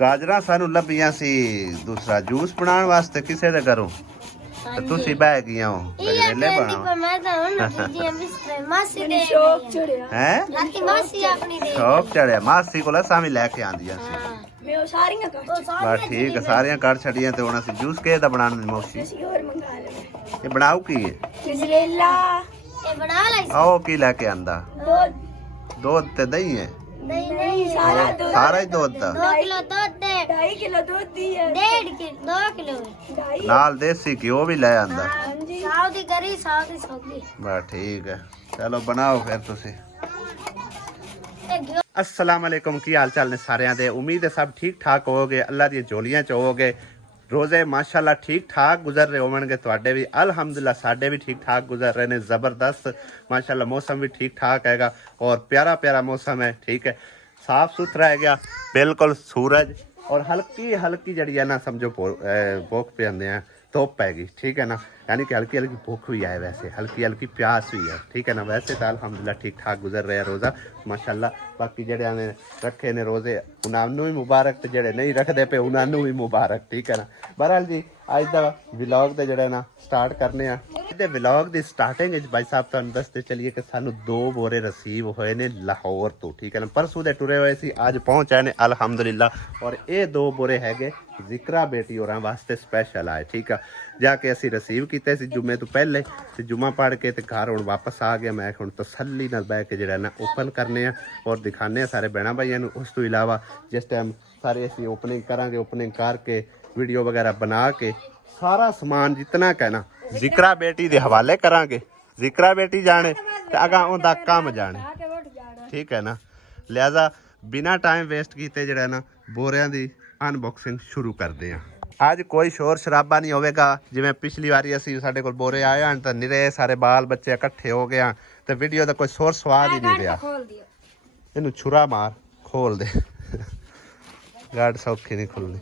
ਗਾਜਰਾਂ ਸਾਨੂੰ ਲੱਭੀਆਂ ਸੀ ਦੂਸਰਾ ਜੂਸ ਬਣਾਉਣ ਵਾਸਤੇ ਕਿਸੇ ਦੇ ਘਰੋਂ ਤੇ ਤੁਸੀਂ ਬਹਿ ਗਈਆਂ ਹੋ ਗਜਰੇਲੇ ਬਣਾਉਣ। ਮੈਂ ਤਾਂ ਹੁਣ ਜੀ ਮਾਸੀ ਦੇ ਸ਼ੌਕ ਚੜਿਆ ਹੈ ਮਾਸੀ ਆਪਣੀ ਦੇ ਸ਼ੌਕ ਚੜਿਆ ਮਾਸੀ ਕੋਲ ਅਸਾਂ ਵੀ ਲੈ ਕੇ ਆਂਦੀਆਂ ਸੀ। ਮੈਂ ਉਹ ਸਾਰੀਆਂ ਕੱਢ ਬਸ ਠੀਕ ਹੈ ਸਾਰੀਆਂ ਕੱਢ ਛੱਡੀਆਂ ਤੇ ਹੁਣ ਅਸੀਂ ਜੂਸ ਕਿਹ ਦਾ ਬਣਾਉਣ ਦੀ ਮੌਸੀ ਅਸੀਂ ਹੋਰ ਮੰਗਾ ਲਵਾਂ। ਇਹ ਬਣਾਉ ਕੀ ਹੈ ਗਜਰੇਲਾ ਇਹ ਬਣਾ ਲਈ ਆਓ ਕੀ ਲੈ ਕੇ ਆਂਦਾ ਦੁੱਧ ਤੇ ਦਹੀਂ ਹੈ ਨਹੀਂ ਸਾਰਾ ਦੁੱਧ ਸਾਰਾ ਹੀ ਦੁੱਧ ਦਾ 2 ਕਿਲੋ ਦੁੱਧ ਦੇ 2.5 ਕਿਲੋ ਦੁੱਧ ਦੀ ਹੈ 1.5 ਕਿਲੋ 2 ਕਿਲੋ ਨਾਲ ਦੇਸੀ ਘਿਓ ਵੀ ਲੈ ਆਂਦਾ। ਹਾਂਜੀ ਸਾਉ ਦੀ ਕਰੀ ਸਾਉ ਦੀ ਸੌਗੀ ਬਸ ਠੀਕ ਹੈ ਚਲੋ ਬਣਾਓ ਫਿਰ ਤੁਸੀਂ। अस्सलाम वालेकुम की हाल चाल ने सारिਆਂ ਦੇ उम्मीद है सब ठीक ठाक होगे अल्लाह दी झोलियां च होगे रोजे माशाल्लाह ठीक ठाक गुजर रहे होवणगे ਤੁਹਾਡੇ भी अल्हम्दुलिल्लाह साडे भी ठीक ठाक गुजर रहे ने जबरदस्त माशाल्लाह मौसम भी ठीक ठाक हैगा और प्यारा प्यारा मौसम है ठीक है साफ सुथरा है गया बिल्कुल सूरज और हल्की हल्की जड़ी है ना समझो भूख पे आंदे हैं धुप पैगी ठीक है ना यानी कि हल्की हल्की भूख भी है वैसे हल्की हल्की प्यास भी है ठीक है ना वैसे तो अल्हम्दुलिल्लाह ठीक ठाक गुजर रहे रोज़ा माशाल्लाह बाकी जड़े ने रखे ने रोज़े उन्होंने भी मुबारक तो जड़े नहीं रखते पे उन्होंने भी मुबारक ठीक है ना बहरहाल जी अज का व्लॉग तो जड़े ना स्टार्ट करने व्लॉग की स्टार्टिंग भाई साहब तुहानू दसते चलिए कि सानू 2 बोरे रसीव होए ने लाहौर तो ठीक है ना परसों दे टुरे हुए सी अज पहुंच आए ने अल्हम्दुलिल्लाह और ये 2 बोरे हैगे जिक्रा बेटी होरां वास्ते स्पैशल आए ठीक है जाके असी रसीव किए सी जुम्मे तो पहले ते जुम्मा पढ़ के ते घर हुण वापस आ गया मैं हुण तसल्ली नाल बैठ के जिहड़ा ना ओपन करने और दिखाने सारे बहना भाइयों नूं उस तो इलावा जिस टाइम सारे असी ओपनिंग करांगे ओपनिंग करके वीडियो वगैरह बना के सारा समान जितना कहना जिक्रा बेटी दे हवाले करांगे जिक्रा बेटी जाने ते अगा उहदा काम जाने ठीक है ना लिहाजा बिना टाइम वेस्ट किए जिहड़ा ना बोरियां दी अनबॉक्सिंग शुरू करते हैं। ਅੱਜ ਕੋਈ ਸ਼ੋਰ ਸ਼ਰਾਬਾ ਨਹੀਂ ਹੋਵੇਗਾ ਜਿਵੇਂ ਪਿਛਲੀ ਵਾਰੀ ਅਸੀਂ ਸਾਡੇ ਕੋਲ ਬੋਰੇ ਆਏ ਹਨ ਤਾਂ ਨਿਰੇ ਸਾਰੇ ਬਾਲ ਬੱਚੇ ਇਕੱਠੇ ਹੋ ਗਏ ਤੇ ਵੀਡੀਓ ਦਾ ਕੋਈ ਸ਼ੋਰ ਸਵਾਦ ਹੀ ਨਹੀਂ ਰਿਹਾ। ਇਹਨੂੰ ਛੁਰਾ ਮਾਰ ਖੋਲ ਦੇ ਗਾਰਡ ਸੌਖੀ ਨਹੀਂ ਖੁੱਲਣੀ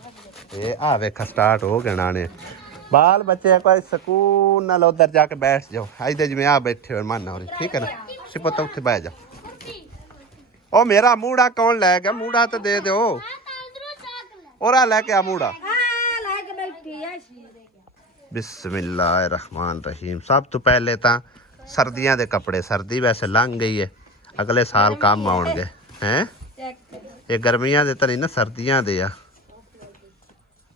ਇਹ ਆ ਵੇਖ ਸਟਾਰਟ ਹੋ ਗਏ ਨਾਨੇ ਬਾਲ ਬੱਚੇ ਇੱਕ ਵਾਰੀ ਸਕੂਨ ਨਾਲ ਉਧਰ ਜਾ ਕੇ ਬੈਠ ਜਾਓ ਇੱਧਰ ਜਿਵੇਂ ਆ ਬੈਠੇ ਹੋ ਮਾਨਾ ਹੋ ਠੀਕ ਹੈ ਨਾ ਸਿਪਤ ਉੱਥੇ ਬਹਿ ਜਾ। ਉਹ ਮੇਰਾ ਮੂੜਾ ਕੌਣ ਲੈ ਗਿਆ ਮੂੜਾ ਤਾਂ ਦੇ ਦਿਓ और आ लेके आ मूड़ा बिस्मिल्लाहिर्रहमान रहीम सब तो पहले तो सर्दियां दे कपड़े सर्दी वैसे लंघ गई है अगले साल काम आउणगे हैं ये गर्मियां दे तो नहीं ना सर्दियां दे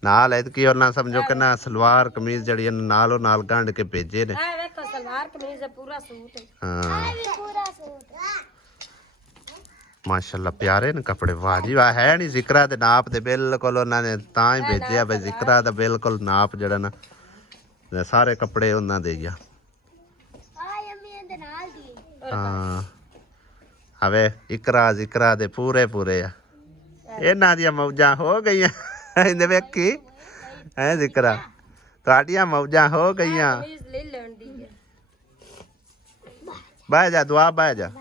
नाल ऐतकी और ना समझो कि ना सलवार कमीज जड़ी नालों नाल गंढ के भेजे ने सलवार कमीज पूरा सूट हां माशाल्लाह प्यारे ने कपड़े वाह जी वाह है नहीं जिक्रा दे नाप दे बिल्कुल उन्होंने तां ही भेजे भाई जिक्रा दा बिल्कुल नाप जड़ा ना सारे कपड़े उन्हां दे गया हां हवे इकरा जिक्रा दे पूरे पूरे इन्हां दी मौजां हो गई इंदे वेखी है जिक्रा तुहाडियां मौजां हो गई बह जा दुआ बह जा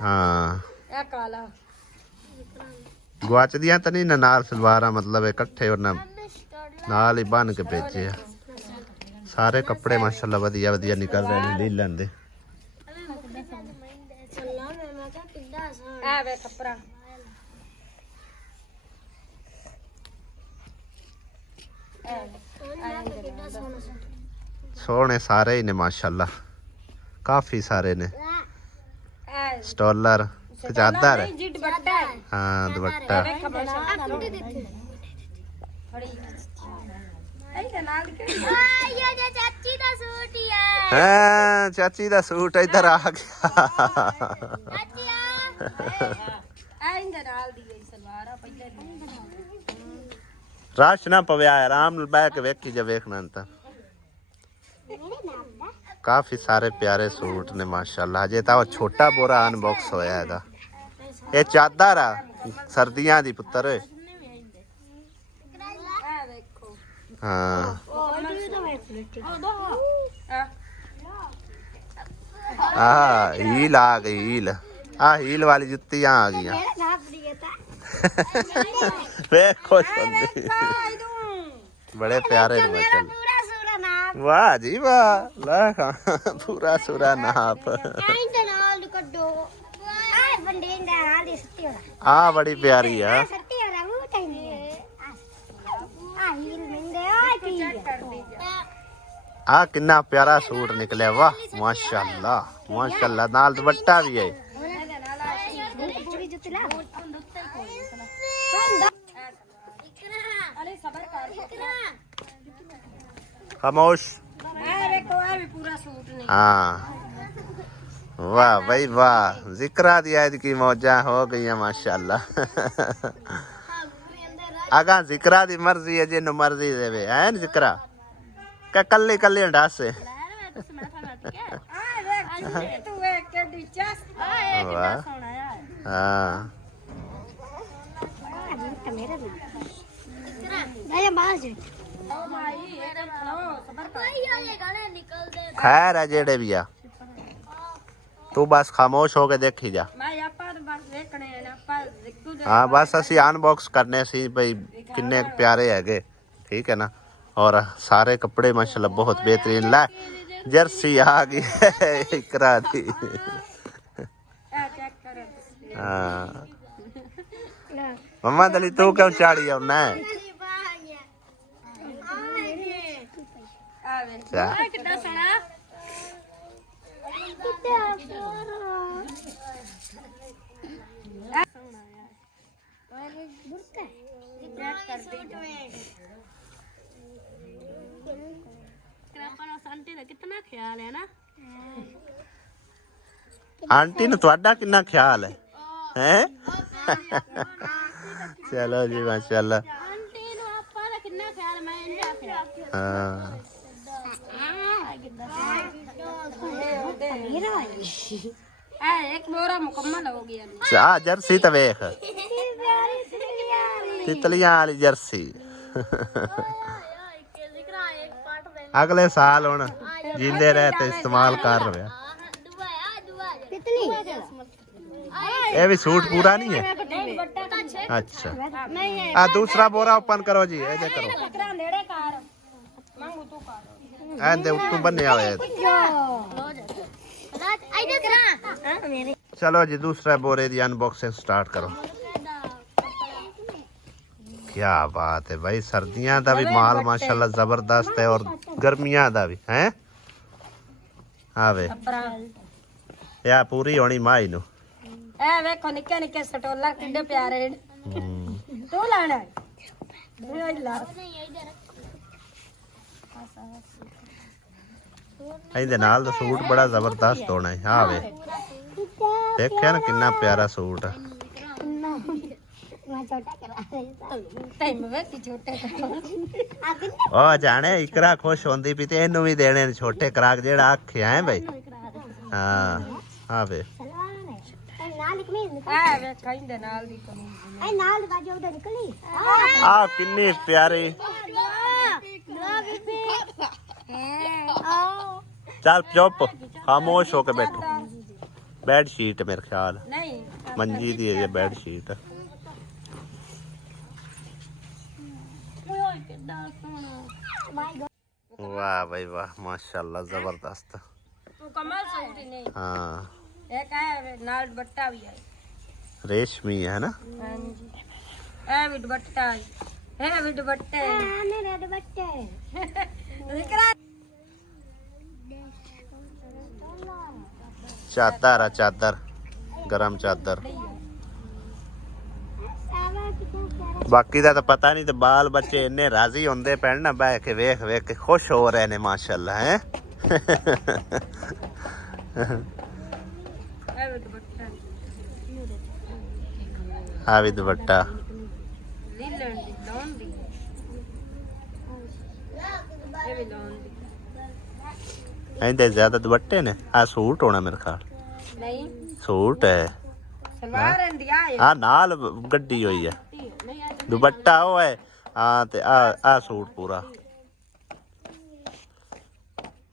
हाँ काला गुआचदियां तो नहीं ना नाल सलवारा मतलब इकट्ठे और नाल ही बन के भेजे सारे कपड़े माशाल्लाह वधिया वधिया निकल रहे हैं लीलन दे सोने सारे ही ने माशाल्लाह काफी सारे ने स्टॉलर चादर हाँ दुपट्टा चाची दा सूट इधर आ गया रश ना पवे आराम नाल बैठ के वेखी जा वेखना ता काफी सारे प्यारे सूट ने माशाल्लाह अजे तो छोटा बोरा अनबॉक्स होया हैगा ये चादर आ सर्दियां दी पुत्र हाँ हील आ गई हील हील वाली जुत्तियां आ गई देखो बड़े प्यारे ने माशाल्लाह वाह जी वाह ला पूरा सूरा नाप ਆ ਬੜੀ ਪਿਆਰੀ ਆ। ਆ ਕਿੰਨਾ ਪਿਆਰਾ ਸੂਟ ਨਿਕਲਿਆ, ਵਾਹ ਮਾਸ਼ਾਅੱਲਾ ਮਾਸ਼ਾਅੱਲਾ। ਨਾਲ ਦੁਪੱਟਾ ਵੀ ਹੈ। खामोश। हाँ वाह भाई वाह, जिक्रा दी आज की मौजा हो गई माशाअल्लाह। आगा जिक्रा दी मर्जी है, जिन मर्जी देवे है न जिक्रा का कल्ले कल्ले डास से। वाह हाँ खैर है जेड़े भी आ, तू बस खामोश हो के देखी जा। हाँ बस असी अनबॉक्स करने सी भाई किन्ने प्यारे है, ठीक है ना। और सारे कपड़े माशाल्लाह बहुत बेहतरीन। ला जर्सी आ गई इकरा दी। हाँ मम्मा दली तू क्यों चाड़ी आना है? कितना ख्याल है ना आंटी ने ਤੁਹਾਡਾ कितना ख्याल है हैं? चलो जी माशाल्लाह। आंटी नु आपा दा कितना ख्याल मैं इनका ख्याल। हां एक बोरा मुकम्मल हो गया। चा जर्सी तो वेख तितलियां वाली जर्सी। अगले साल हुन जिंदे रहे ते इस्तेमाल कर रहे। ये भी सूट पूरा नहीं है। अच्छा आ दूसरा बोरा ओपन करो जी, ये करो एंदे उत्तू बनने आवे। चलो जी दूसरा बोरे दी अनबॉक्सिंग स्टार्ट करो। क्या बात है भाई, सर्दियां दा भी माल माशाल्लाह जबरदस्त है और गर्मियां दा भी है। आवे या पूरी होनी माई नु। ए वेखो निक्के निक्के सटोला किड्डे प्यारे तू लाना ਇਹਦੇ ਨਾਲ ਦਾ ਸੂਟ ਬੜਾ ਜ਼ਬਰਦਸਤ ਹੋਣਾ ਹੈ। ਹਾਂ ਵੇ ਦੇਖਿਆ ਨਾ ਕਿੰਨਾ ਪਿਆਰਾ ਸੂਟ ਹੈ। ਉਹ ਜਾਣੇ ਇਕਰਾ ਖੁਸ਼ ਹੁੰਦੀ ਵੀ ਤੇ ਇਹਨੂੰ ਵੀ ਦੇਣੇ ਨੇ ਛੋਟੇ ਕਰਾਕ ਜਿਹੜਾ ਆਖਿਆ ਹੈ ਬਈ। ਹਾਂ ਹਾਂ ਵੇ ਆ ਕਿੰਨੀ ਪਿਆਰੀ। चल चुप खामोश होके बैठो। बेड शीट मेरे ख्याल मंजी दी है बेड शीट। वाह भाई वाह माशाल्लाह जबरदस्त। हाँ एक है नाल दुपट्टा भी है रेशमी है ना। है भी दुपट्टा है भी दुपट्टे मेरे दुपट्टे चादर है चादर गरम चादर। बाकी का तो पता नहीं। तो बाल बच्चे इन्ने राजी होंगे पैन ना बह के वेख वेख के खुश हो रहे ने माशाल्लाह है। हाँ भी दुपट्टा इंदे ज्यादा दुपट्टे ने। आ सूट होना मेरे ख्याल नहीं सूट है। सलवार इंडिया है। हाँ नाल गड्डी हुई है दुपट्टा वो है। हाँ ते आ सूट पूरा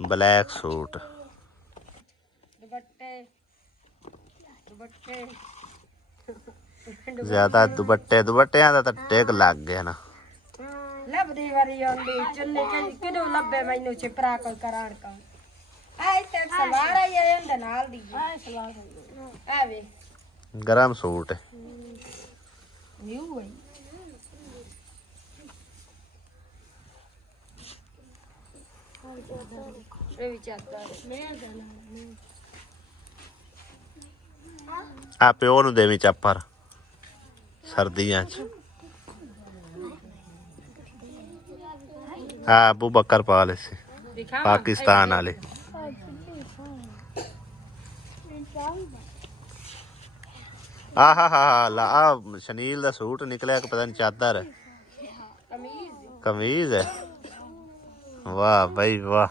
ब्लैक सूट। दुपट्टे दुपट्टे ज्यादा दुपट्टे दुपट्टियां दा तां टेक लग गया ना। लभदी वारी आंदी चुन्नी किदो लब्बे मैनू चिपरा कोई कराण का। आई ते सलवार आई है इंदे नाल दी। आ सलवार आ वे गरम सूट है। ਨਿਊ ਹੈ ਇਹ ਵੀ ਚਾਦਰ ਆ ਪਿਓ ਨੂੰ ਦੇਵੀਂ ਚਾਪਰ ਸਰਦੀਆਂ ਚ ਆ ਅਬੂ ਬੱਕਰ ਪਾ ਲੈ ਸੀ ਦਿਖਾ ਪਾਕਿਸਤਾਨ ਵਾਲੇ ਆਹਾ ਲਾ ਆਹ ਸ਼ਨੀਲ ਦਾ ਸੂਟ ਨਿਕਲਿਆ ਕਿ ਪਤਾ ਨਹੀਂ ਚਾਦਰ ਹੈ ਕਮੀਜ਼ ਹੈ ਵਾਹ ਬਈ ਵਾਹ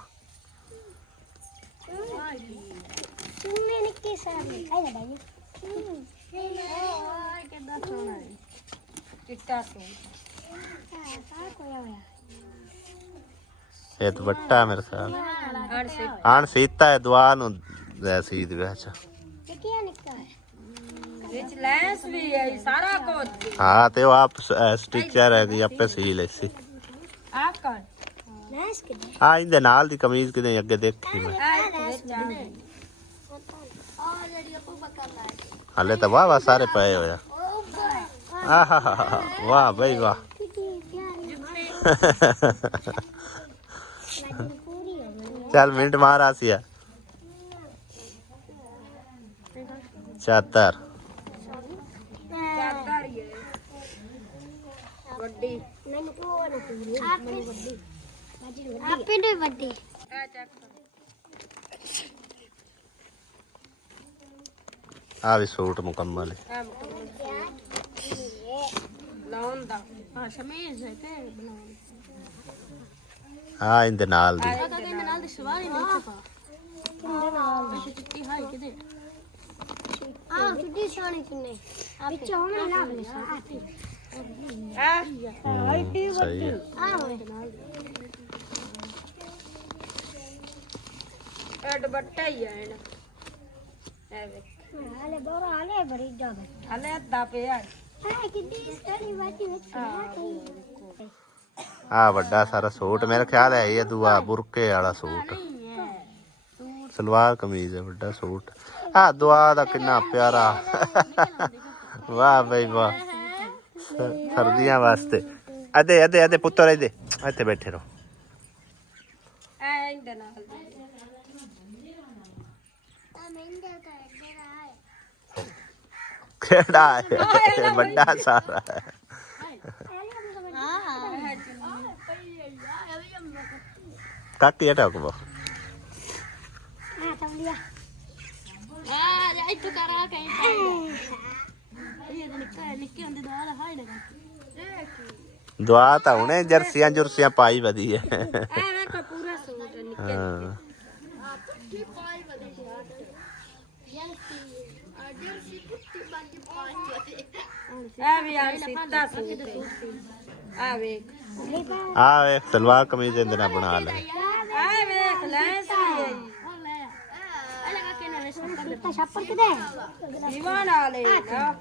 ਚਿੱਟਾ ਸੂਟ ਇਹ ਦੁਪੱਟਾ ਮੇਰੇ ਖਿਆਲ ਹਰ ਸੇ ਆਣ ਸੀਤਾ ਹੈ ਦੁਆ ਨੂੰ ਸੀਦ ਵਿੱਚ ਵਿੱਚ ਲੈਸ ਵੀ ਹੈ ਸਾਰਾ ਕੁਝ ਹਾਂ ਤੇ ਉਹ ਆਪ ਸਟਿਚਰ ਹੈ ਕਿ ਆਪੇ ਸੀ ਲੈ ਸੀ ਆਪ ਕਰ ਲੈਸ ਕਿਦੇ ਆ ਇਹਦੇ ਨਾਲ ਦੀ ਕਮੀਜ਼ ਕਿਤੇ ਅੱਗੇ ਦੇਖੀ ਮੈਂ ਹਲੇ ਤਾਂ ਵਾਹ ਸਾਰੇ ਪਏ ਹੋਇਆ ਆਹਾ ਵਾਹ ਬਈ ਵਾਹ ਚੱਲ ਮਿੰਟ ਮਾਰ ਆਸੀਆ ਚਾਦਰ ਚਾਦਰ ਹੀ ਹੈ ਵੱਡੀ ਮੈਨੂੰ ਕੋਲ ਆਪੇ ਵੱਡੀ ਆਪੇ ਦੇ ਵੱਡੀ ਆ ਚੱਕ ਆ ਵੀ ਸੂਟ ਮੁਕੰਮਲ ਹੈ ਲਾਉਣ ਦਾ ਹਾਂ ਸ਼ਮੀਜ਼ ਹੈ ਤੇ ਬਣਾਉਣ ਹਾਂ ਇਹਦੇ ਨਾਲ ਦੀ ਇਹਦੇ ਨਾਲ ਦੀ ਸਵਾਰੀ ਨਹੀਂ ਛਪਾ ਕਿੰਨੇ ਨਾਲ ਦੀ ਚਿੱਟੀ ਹਾਈ ਕਿਤੇ ਆ ਚਿੱਟੀ ਸੋਹਣੀ ਕਿੰਨੇ ਵਿੱਚ ਹੋਣਾ ਲੱਗ ਲਿਆ ਆਈਟੀ ਸਹੀ ਹੈ ਆ ਹੋਏ ਨਾਲ ਇਹ ਦੁਪੱਟਾ ਹੀ ਹੈ ਨਾ ਇਹ ਵੇਖ ਹਾਲੇ ਬੋਰਾ ਹਾਲੇ ਬੜੀ ਜ਼ਿਆਦਾ ਹਾਲੇ ਅੱਧਾ ਪਿਆ ਹੈ ਕਿੰਨੀ ਸੋਹਣੀ ਵਾਟੀ ਵਿੱਚ ਆ ਵੱਡਾ ਸਾਰਾ ਸੂਟ ਮੇਰੇ ਖਿਆਲ ਹੈ ਇਹ ਦੂਆ ਬੁਰਕੇ ਵਾਲਾ ਸੂਟ ਸਲਵਾਰ ਕਮੀਜ਼ ਹੈ ਵੱਡਾ ਸੂਟ ਆ ਦੁਆ ਦਾ ਕਿੰਨਾ ਪਿਆਰਾ ਵਾਹ ਬਈ ਵਾਹ ਸਰਦੀਆਂ ਵਾਸਤੇ ਅਦੇ ਪੁੱਤਰ ਇਹਦੇ ਇੱਥੇ ਬੈਠੇ ਰਹੋ ਇਹਦੇ ਨਾਲ ਕਿਹੜਾ ਹੈ ਵੱਡਾ ਸਾਰਾ ਹੈ ਕਾਕੀ ਹਟਾ ਕੋ ਇੱਥੋਂ ਕਰਾ ਕਹੀਂ ਇਹ ਨਿੱਕੇ ਹੁੰਦੇ ਦੁਆ ਦਾ ਹਾਈ ਲਗਾ ਦੁਆ ਤਾਂ ਹੁਣੇ ਜਰਸੀਆਂ ਜੁਰਸੀਆਂ ਪਾਈ ਵਧੀ ਹੈ ਇਹ ਵੇਖੋ ਪੂਰਾ ਸੂਟ ਨਿੱਕੇ ਹਾਂ ਆ ਵੀ ਆ ਸਿੱਧਾ ਸੂਟ ਆ ਵੇਖ ਆ ਵੇ ਸਲਵਾਰ ਕਮੀਜ਼ ਇਹਦੇ ਨਾਲ ਬਣਾ ਲੈ ਆ ਵੇਖ ਲੈ ਸਾਈ ਛੱਪੜ ਕਿਦੇ ਦੀਵਾਨ ਵਾਲੇ ਨਾ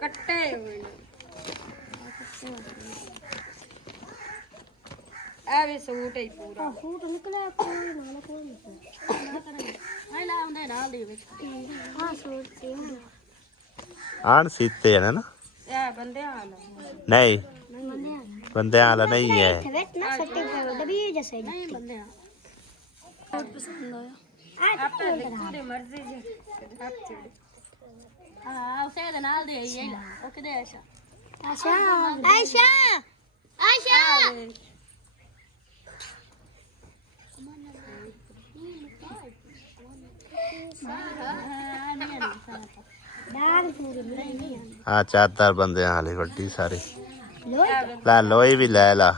ਕੱਟੇ ਹੋਏ ਨੇ ਆ ਵੀ ਸੂਟ ਹੀ ਪੂਰਾ ਸੂਟ ਨਿਕਲਿਆ ਕੋਈ ਨਾਲ ਕੋਈ ਨਹੀਂ ਹਾਈ ਲਾ ਹੁੰਦੇ ਨਾਲ ਦੇ ਵਿੱਚ ਹਾਂ ਸੂਟ ਸੀ ਆਣ ਸੀਤੇ ਹੈ ਨਾ ਇਹ ਬੰਦੇ ਹਾਲ ਨਹੀਂ ਬੰਦਿਆਂ ਵਾਲਾ ਨਹੀਂ ਹੈ ਨਾ ਸੱਟੇ ਡੱਬੀ ਜੈਸੇ ਨਹੀਂ ਬੰਦੇ ਬਹੁਤ ਪਸੰਦ ਆਇਆ ਆਪੇ ਦੇਖੋ ਦੀ ਮਰਜ਼ੀ ਜੀ ਆਪ ਚੜੇ ਹਾਂ ਉਸੇ ਦੇ ਨਾਲ ਦੇ ਆਈ ਉਹ ਕਿਦੇ ਆਇਸ਼ਾ ਆਇਸ਼ਾ ਆਇਸ਼ਾ ਆਇਸ਼ਾ ਆ ਚਾਦਰ ਬੰਦਿਆਂ ਵਾਲੀ ਵੱਡੀ ਸਾਰੀ ਲੈ ਲੋਈ ਵੀ ਲੈ ਲਾ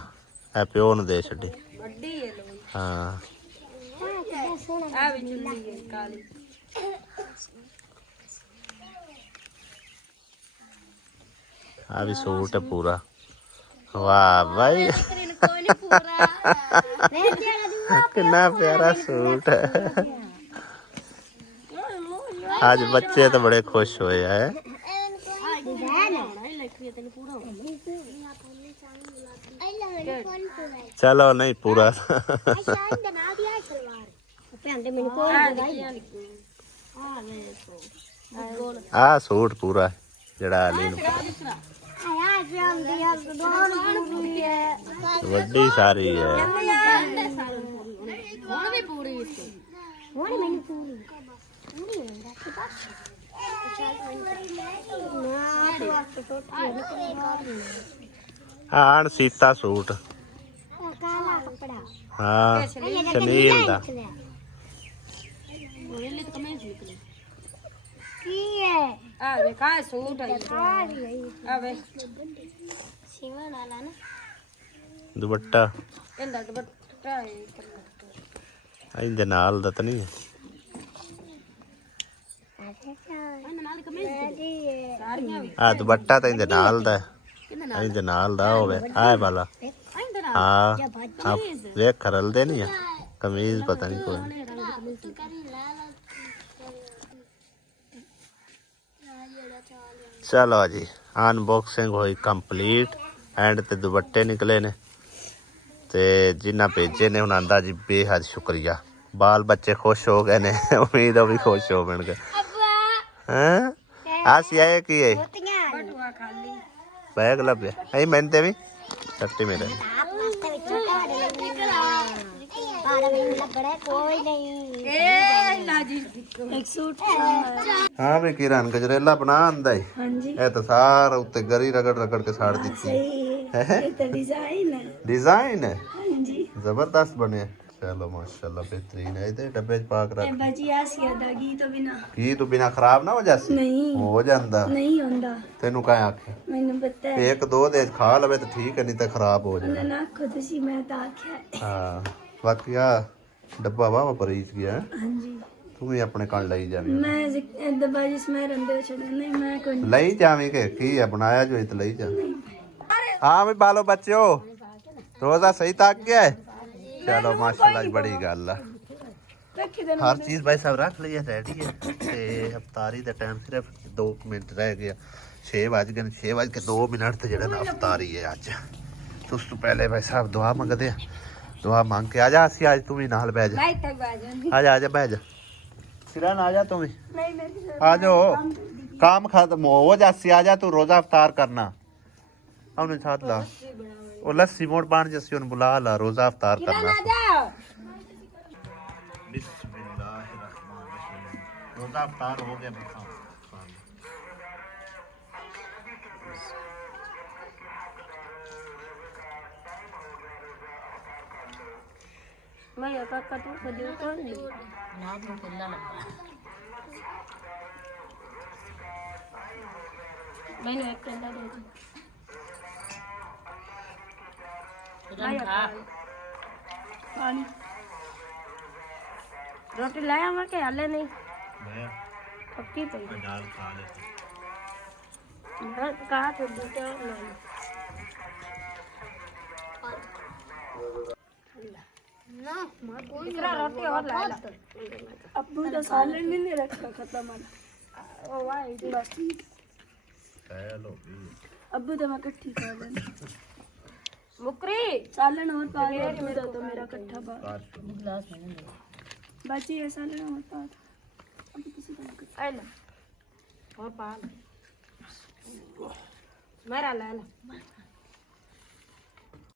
ਇਹ ਪਿਓ ਨੂੰ ਦੇ ਛੱਡੀ ਵੱਡੀ ਹੈ ਲੋਈ ਹਾਂ ਆ ਵੀ ਚੁੰਨੀ ਹੈ ਕਾਲੀ ਆ ਵੀ ਸੂਟ ਹੈ ਪੂਰਾ ਵਾਹ ਭਾਈ ਕੋਈ ਨਹੀਂ ਪੂਰਾ ਕਿੰਨਾ ਪਿਆਰਾ ਸੂਟ ਹੈ आज बच्चे तो बड़े खुश हुए हैं चलो नहीं पूरा आ सूट पूरा जड़ा अली ਵੱਡੀ ਸਾਰੀ ਹੈ ਹੁਣ ਵੀ ਪੂਰੀ ਹੁਣ ਮੈਨੂੰ ਪੂਰੀ ਹਾਂ ਸੀਤਾ ਸੂਟ ਕਾਲਾ ਕਪੜਾ ਹਾਂ ਸ਼ਨੀਲ ਦਾ ਉਹਨੇ ਤਾਂ ਕਮੇਜ਼ ਨਿਕਲੇ ਕੀ ਹੈ ਆ ਵੇ ਕਾ ਸੂਟ ਆਈ ਆ ਵੇ ਸੀਵਾ ਵਾਲਾ ਨਾ ਦੁਪੱਟਾ ਇਹਦਾ ਦੁਪੱਟਾ ਹੈ ਇਹਦੇ ਨਾਲ ਦਾ ਤਾਂ ਨਹੀਂ ਇਹਨਾਂ ਨਾਲ ਕਮੇਜ਼ ਸਾਰੀਆਂ ਵੀ ਆ ਦੁਪੱਟਾ ਤਾਂ ਇਹਦੇ ਨਾਲ ਦਾ ਇਹਦੇ ਨਾਲ ਦਾ ਹੋਵੇ ਆਹ ਵਾਲਾ ਇਹਦੇ ਨਾਲ ਹਾਂ ਆ ਵੇਖ ਖਰਲਦੇ ਨਹੀਂ ਆ ਕਮੀਜ਼ ਪਤਾ ਨਹੀਂ ਕੋਈ ਚਲੋ ਜੀ ਅਨਬਾਕਸਿੰਗ ਹੋਈ ਕੰਪਲੀਟ ਐਂਡ ਤੇ ਦੁਪੱਟੇ ਨਿਕਲੇ ਨੇ ਤੇ ਜਿਨ੍ਹਾਂ ਭੇਜੇ ਨੇ ਉਹਨਾਂ ਦਾ ਜੀ ਬੇਹੱਦ ਸ਼ੁਕਰੀਆ ਬਾਲ ਬੱਚੇ ਖੁਸ਼ ਹੋ ਗਏ ਨੇ ਉਮੀਦ ਹੈ ਵੀ ਖੁਸ਼ ਹੋਣਗੇ ਹਾਂ ਆ ਸਿਆਏ ਕੀ ਹੈ ਬਟੂਆ ਖਾਲੀ ਬੈਗ ਲੱਭਿਆ ਐ ਮੈਨੂੰ ਤੇ ਵੀ ਟੱਟੀ ਮੇਰੇ ਇੱਕ ਸੂਟ ਹਾਂ ਵੀ ਕਿਰਨ ਗਜਰੇਲਾ ਬਣਾ ਆਂਦਾ ਈ ਹਾਂਜੀ ਇਹ ਤਾਂ ਸਾਰਾ ਉੱਤੇ ਗਰੀ ਰਗੜ ਰਗੜ ਕੇ ਸਾੜ ਦਿੱਤੀ ਇਹ ਤਾਂ ਡਿਜ਼ਾਈਨ ਹੈ ਡਿਜ਼ਾਈਨ ਹੈ ਹਾਂਜੀ ਜ਼ਬਰਦਸਤ ਬਣਿਆ ਚਲੋ ਮਾਸ਼ਾਅੱਲਾ बेहतरीन है इधर डब्बे च पा के ਇਹ रख ਬਜੀ ਆਸੀਆ ਦਾ ਗੀ ਤੋਂ ਬਿਨਾ की तू बिना खराब ना हो जासी ਨਹੀਂ हो ਜਾਂਦਾ ਨਹੀਂ ਹੁੰਦਾ ਤੈਨੂੰ ਕਾਹ ਆਖਿਆ ਮੈਨੂੰ ਪਤਾ ਹੈ ਇੱਕ ਦੋ ਦੇ ਖਾ ਲਵੇ ਤਾਂ ਠੀਕ ਹੈ ਨਹੀਂ ਤਾਂ ਖਰਾਬ ਹੋ ਜਾਣਾ ਨਾ ਖੁਦ ਸੀ ਮੈਂ ਤਾਂ ਆਖਿਆ ਹਾਂ ਬਾਕੀ ਆ ਡੱਬਾ ਵਾਵਾ ਪਰੀਚ ਗਿਆ ਹੈਂ। ਹਾਂਜੀ ਤੂੰ ਵੀ ਆਪਣੇ ਕੰਨ ਲਈ ਜਾਵੀਂ ਮੈਂ ਦਬਾਜੀ ਸਮੇਂ ਰੰਦੇ ਛੱਡ ਨਹੀਂ ਮੈਂ ਕੋਈ ਲਈ ਜਾਵੀਂ ਕਿ ਕੀ ਆ ਬਣਾਇਆ ਜੋ ਇਤ ਲਈ ਜਾ ਹਾਂ ਵੀ ਬਾਲੋ ਬੱਚਿਓ ਰੋਜ਼ਾ ਸਹੀ ਤੱਕ ਗਿਆ ਹੈ ਚਲੋ ਮਾਸ਼ਾਅੱਲਾ ਬੜੀ ਗੱਲ ਆ ਹਰ ਚੀਜ਼ ਭਾਈ ਸਾਹਿਬ ਰੱਖ ਲਈ ਹੈ ਰੈਡੀ ਹੈ ਤੇ ਅਫਤਾਰੀ ਦਾ ਟਾਈਮ ਸਿਰਫ 2 ਮਿੰਟ ਰਹਿ ਗਿਆ 6 ਵਜ ਗਏ 6:02 ਮਿੰਟ ਤੇ ਜਿਹੜਾ ਨਾ ਅਫਤਾਰੀ ਹੈ ਅੱਜ ਉਸ ਤੋਂ ਪਹਿਲੇ ਭਾਈ ਸਾਹਿਬ ਦੁਆ ਮੰਗਦੇ ਆ ਦੁਆ ਮੰਗ ਕੇ ਆ ਜਾ ਅਸੀਂ ਅੱਜ ਤੂੰ ਵੀ ਨਾਲ ਬਹਿ ਜਾ ਆ ਜਾ ਬਹਿ ਜਾ ਕਿਰਨ ਆ ਜਾ ਤੂੰ ਵੀ ਆ ਜਾਓ काम खत्म हो जासी आ जा तू रोजा अफ्तार करना हमने साथ ला ओ लस्सी मोड़ पान जैसी उन बुला ला रोजा अफ्तार करना बिस्मिल्लाहिर्रहमानिर्रहीम रोजा अफ्तार हो गया बेटा मैं ये का तो कदी को नहीं ना तो किल्ला लगा मैंने एक कंधा दे दी पानी रोटी लाया मैं के हले नहीं मैं पक्की पई दाल खा ले मैं कहा तो दूसरा नहीं ना मां कोई रोटी और ला ला अब्बू तो सालन नहीं रखा खत्म वाला ओ वाह बस चलो अब्बू तो मैं इकट्ठी कर लेना मुकरी सालन और पा दे अब्बू तो मेरा इकट्ठा पा गिलास में बाजी है सालन और पा अभी किसी का आई ला और पा मेरा ला ला